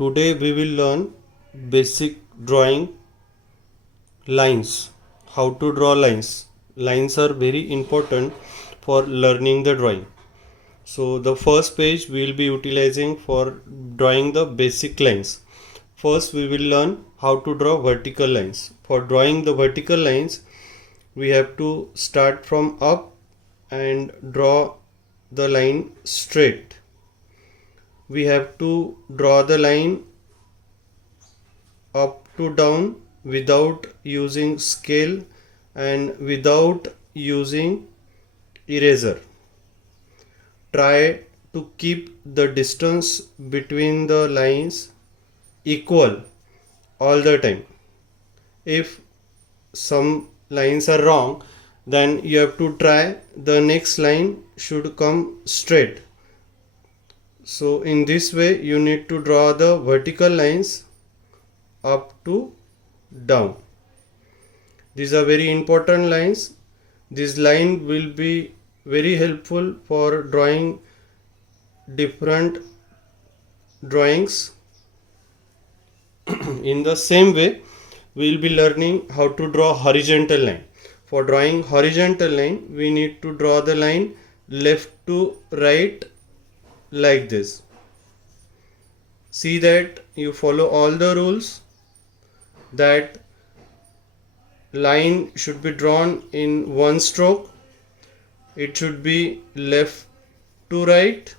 Today we will learn basic drawing lines. How to draw lines. Lines are very important for learning the drawing. So the first page we will be utilizing for drawing the basic lines. First we will learn how to draw vertical lines. For drawing the vertical lines we have to start from up and draw the line straight. We have to draw the line up to down without using scale and without using eraser. Try to keep the distance between the lines equal all the time. If some lines are wrong, then you have to try the next line should come straight. So in this way you need to draw the vertical lines up to down. These are very important lines. This line will be very helpful for drawing different drawings. In the same way we will be learning how to draw horizontal line. For drawing horizontal line we need to draw the line left to right like this. See that you follow all the rules, that line should be drawn in one stroke, it should be left to right,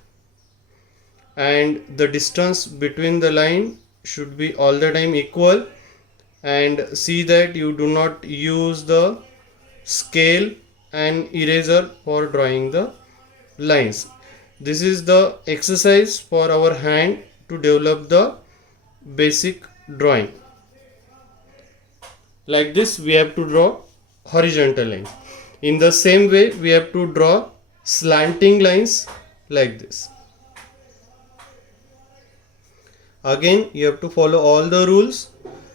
and the distance between the line should be all the time equal, and see that you do not use the scale and eraser for drawing the lines. This is the exercise for our hand to develop the basic drawing. Like this we have to draw horizontal lines. In the same way we have to draw slanting lines like this. Again you have to follow all the rules,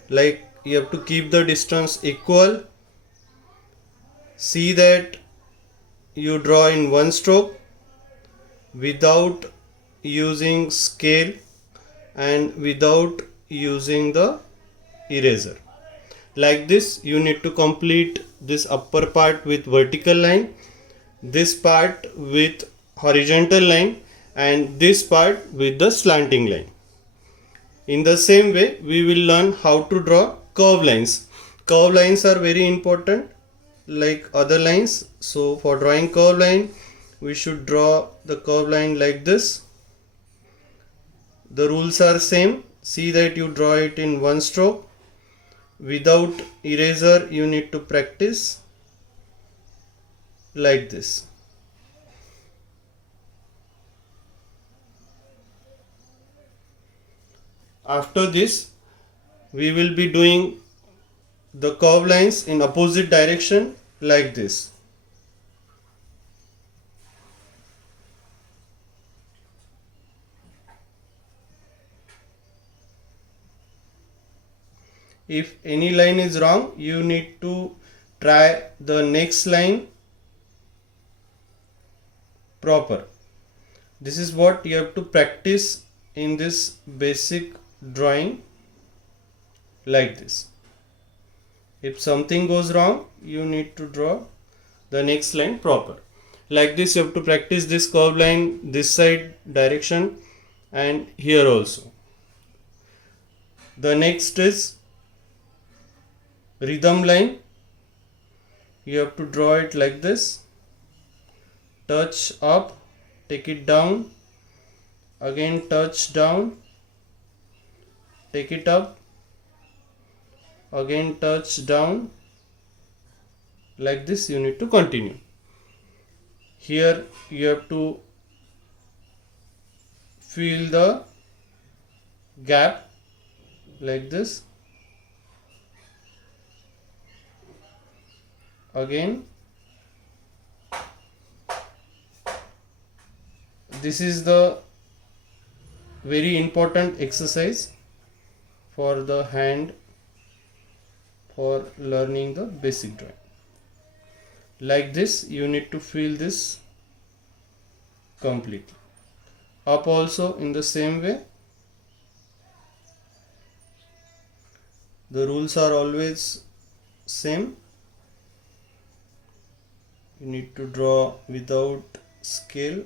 like you have to keep the distance equal. See that you draw in one stroke without using scale and without using the eraser. Like this you need to complete this upper part with vertical line, this part with horizontal line, and this part with the slanting line. In the same way we will learn how to draw curve lines. Curve lines are very important like other lines. So for drawing curve line we should draw the curve line like this. The rules are same. See that you draw it in one stroke. Without eraser you need to practice like this. After this we will be doing the curve lines in opposite direction like this. If any line is wrong you need to try the next line proper. This is what you have to practice in this basic drawing like this. If something goes wrong you need to draw the next line proper. Like this you have to practice this curve line this side direction and here also. The next is rhythm line. You have to draw it like this. Touch up, take it down, again touch down, take it up, again touch down. Like this you need to continue. Here you have to fill the gap like this. Again this is the very important exercise for the hand for learning the basic drawing. Like this you need to fill this completely. Up also in the same way. The rules are always same. You need to draw without scale,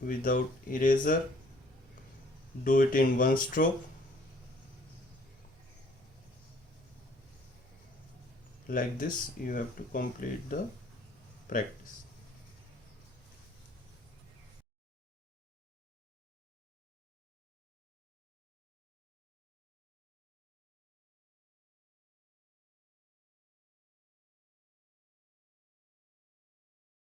without eraser. Do it in one stroke. Like this you have to complete the practice.